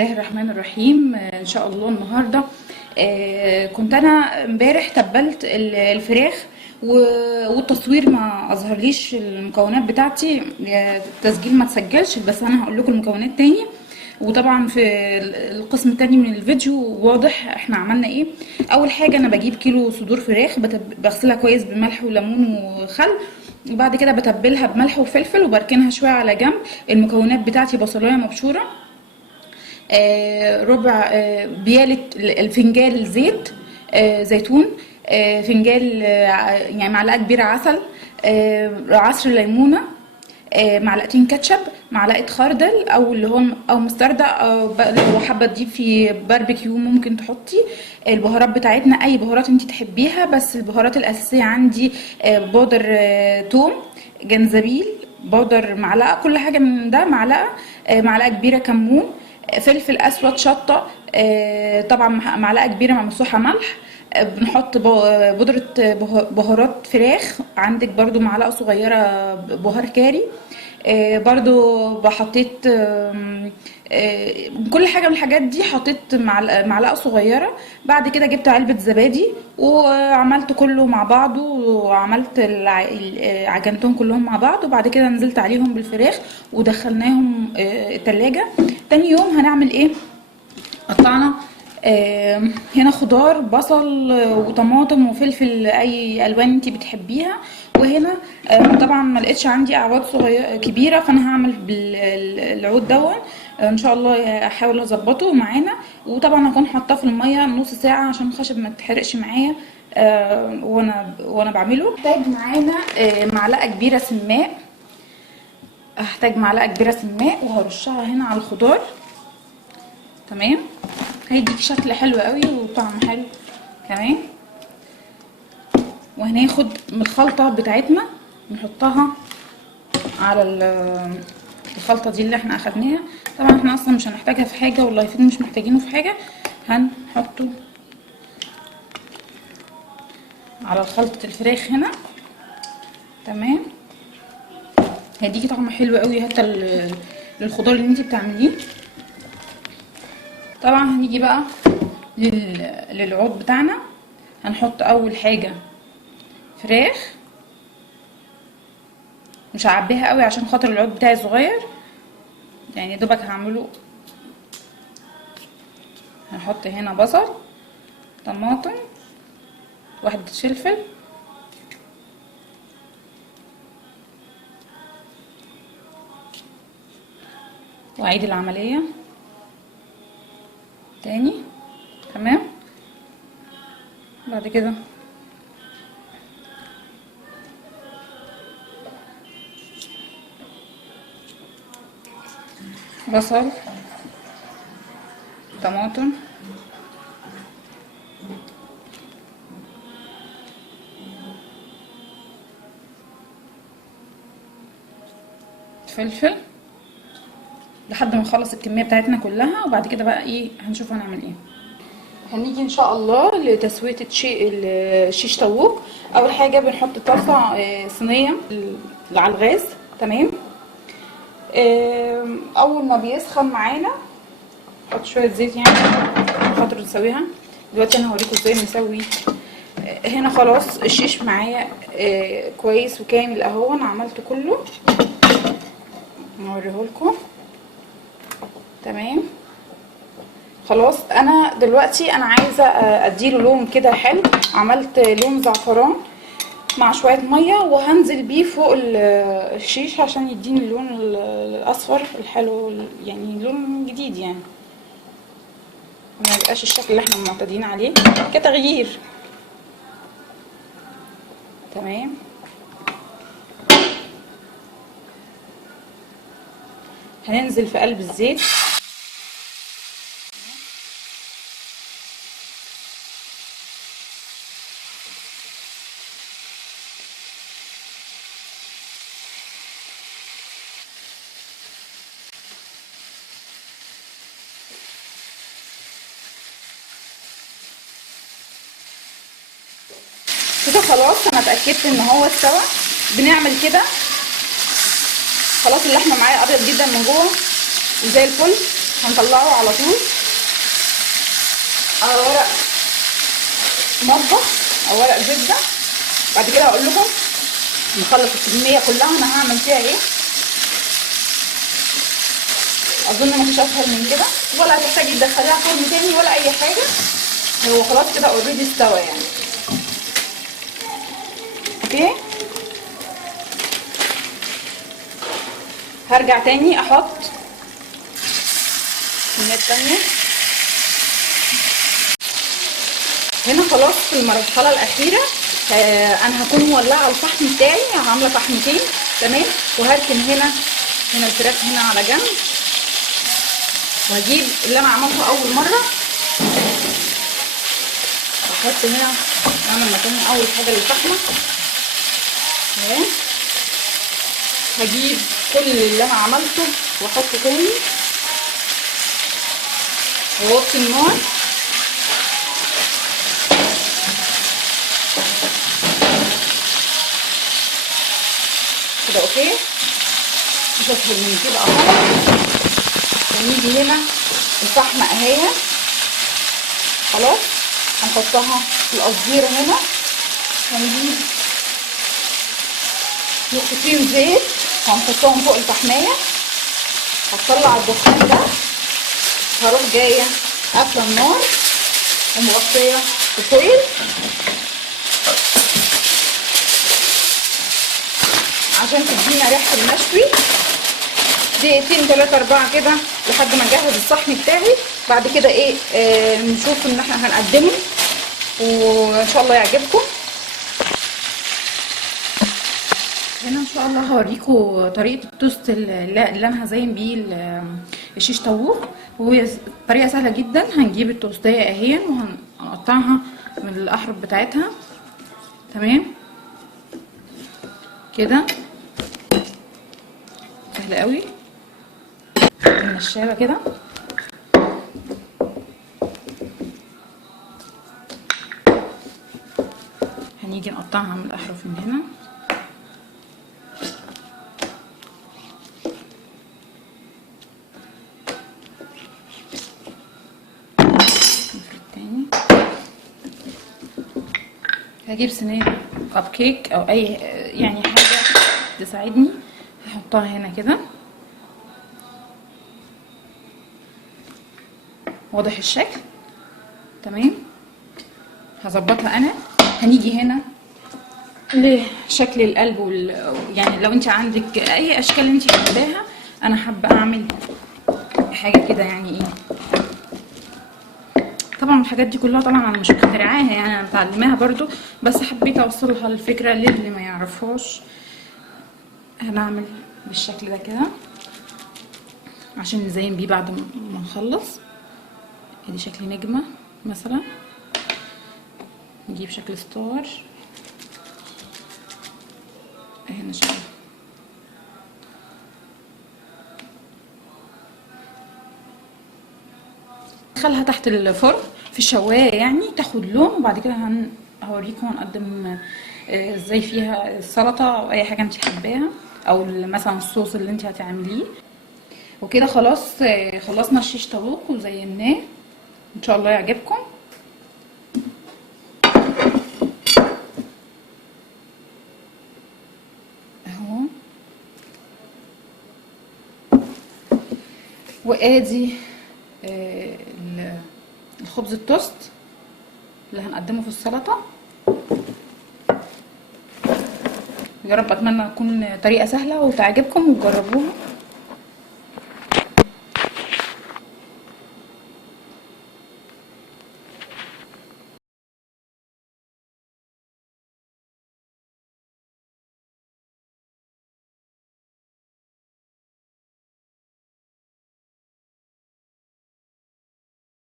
الله الرحمن الرحيم. ان شاء الله النهارده كنت انا امبارح تبلت الفراخ والتصوير ما اظهرليش المكونات بتاعتي. التسجيل ما تسجلش، بس انا هقول لكم المكونات تاني. وطبعا في القسم التاني من الفيديو واضح احنا عملنا ايه. اول حاجه انا بجيب كيلو صدور فراخ، بغسلها كويس بملح وليمون وخل، وبعد كده بتبلها بملح وفلفل وبركنها شويه على جنب. المكونات بتاعتي بصلايه مبشوره، ربع بيالة الفنجال زيت زيتون، فنجال يعني معلقة كبيرة عسل، عصر ليمونة، معلقتين كاتشب، معلقة خردل او اللي هو او مستردة، او لو حابة تضيفي باربيكيو ممكن تحطي. البهارات بتاعتنا اي بهارات انت تحبيها، بس البهارات الاساسية عندي بودر توم، جنزبيل بودر معلقة، كل حاجة من ده معلقة، معلقة كبيرة كمون، فلفل اسود، شطه، طبعا معلقه كبيره ممسوحه ملح. بنحط بودره بهارات فراخ، عندك برضو معلقه صغيره بهار كاري. برضو بحطيت كل حاجه من الحاجات دي، حطيت معلقه صغيره. بعد كده جبت علبه زبادي وعملت كله مع بعضه، وعملت عجنتهم كلهم مع بعض، وبعد كده نزلت عليهم بالفراخ ودخلناهم التلاجة. تاني يوم هنعمل ايه؟ قطعنا هنا خضار، بصل وطماطم وفلفل اي الوان انتي بتحبيها. وهنا طبعا ما لقيتش عندي اعواد صغيره كبيره، فانا هعمل بالعود دون ان شاء الله، احاول اظبطه معانا. وطبعا هكون حاطاه في الميه نص ساعه عشان الخشب ما تحرقش معايا وانا بعمله. محتاج معانا معلقه كبيره سماق، هحتاج معلقه كبيره سماق وهرشها هنا على الخضار. تمام، هيديك شكل حلو قوي وطعم حلو كمان. وهناخد من الخلطه بتاعتنا نحطها على الخلطه دي اللي احنا اخدناها. طبعا احنا اصلا مش هنحتاجها في حاجه، واللايفين مش محتاجينه في حاجه. هنحطه على خلطه الفراخ هنا. تمام، هيديكي طعم حلو قوي حتى للخضار اللي انتي بتعمليه. طبعا هنيجي بقى للعود بتاعنا. هنحط اول حاجه فراخ، مش هعبيها قوي عشان خاطر العود بتاعي صغير، يعني دوبك هعمله. هنحط هنا بصل، طماطم، واحدة فلفل، واعيد العملية تاني. تمام، بعد كده بصل، طماطم، فلفل، لحد ما نخلص الكميه بتاعتنا كلها. وبعد كده بقى ايه، هنشوف هنعمل ايه. هنيجي ان شاء الله لتسويه الشيش طاووق. اول حاجه بنحط طاسه صينيه على الغاز. تمام، اول ما بيسخن معانا نحط شويه زيت يعني عشان خاطر نسويها. دلوقتي انا هوريكم ازاي نسوي. هنا خلاص الشيش معايا كويس وكامل اهو، انا عملته كله هوريهولكم. تمام، خلاص. انا دلوقتي انا عايزه اديله لون كده حلو. عملت لون زعفران مع شويه ميه، وهنزل بيه فوق الشيش عشان يديني اللون الاصفر الحلو، يعني لون جديد، يعني ما يبقاش الشكل اللي احنا معتادين عليه كتغيير. تمام، هننزل في قلب الزيت. كده خلاص انا اتاكدت ان هو استوى. بنعمل كده خلاص. اللحمه معايا ابيض جدا من جوه وزي الفل. هنطلعه على طول على ورق مطبخ او ورق زبده. بعد كده هقول لكم نخلص الكميه كلها انا هعمل فيها ايه. اظن مفيش اسهل من كده، ولا هتحتاجي تدخليها فرن تاني ولا اي حاجه. هو خلاص كده اوريدي استوى يعني. اوكي، هرجع تاني احط الكميه التانيه. هنا خلاص في المرحله الاخيره انا هكون مولعه الفحم بتاعي، عامله فحمتين تمام. وهركن هنا الفراخ هنا على جنب، وهجيب اللي انا عملته اول مره واحط هنا، اعمل مكانها اول حاجه للفحمه تمام. هجيب كل اللي انا عملته واحطه تاني واوطي النار. كده اوكي، مش اسهل من كده اهو. ونيجي هنا الفحمه اهي خلاص، هنحطها في القصديره هنا. هنجيب نقطتين زيت وهنحطهم فوق الفحمايه. هتطلع الدخان ده، هروح جايه قافله النار ومغطيه بفويل عشان تدينا ريحه المشوي. دقيقتين 3 4 كده لحد ما اجهز الصحن بتاعي. بعد كده ايه نشوف ان احنا هنقدمه وان شاء الله يعجبكم. هنا ان شاء الله هوريكم طريقه التوست اللي انا هزين بيه الشيش طاووق، وهي طريقه سهله جدا. هنجيب التوستيه اهي وهنقطعها من الاحرف بتاعتها تمام كده، سهل قوي. النشابه كده هنيجي نقطعها من الاحرف من هنا التاني. هجيب صينيه كب كيك او اي يعني حاجه تساعدني، هحطها هنا كده. واضح الشكل تمام. هظبطها انا. هنيجي هنا لشكل القلب يعني لو انت عندك اي اشكال انت حباها. انا حابه اعمل حاجه كده يعني ايه. طبعا الحاجات دي كلها طبعا انا مش مخترعاها يعني، انا متعلماها برضو، بس حبيت اوصلها الفكره للي ما يعرفهاش. هنعمل بالشكل ده كده عشان نزين بيه بعد ما نخلص. ادي شكل نجمه مثلا، نجيب شكل ستار هنا شكل ندخلها تحت الفرن في الشوايه يعني تاخد لون. وبعد كده هوريكم هنقدم ازاي فيها السلطه او اي حاجه انت حباها، او مثلا الصوص اللي انت هتعمليه. وكده خلاص خلصنا الشيش طاووق وزيناه، ان شاء الله يعجبكم. اهو وادي الخبز التوست اللي هنقدمه في السلطه. يا رب اتمنى تكون طريقه سهله وتعجبكم وتجربوها.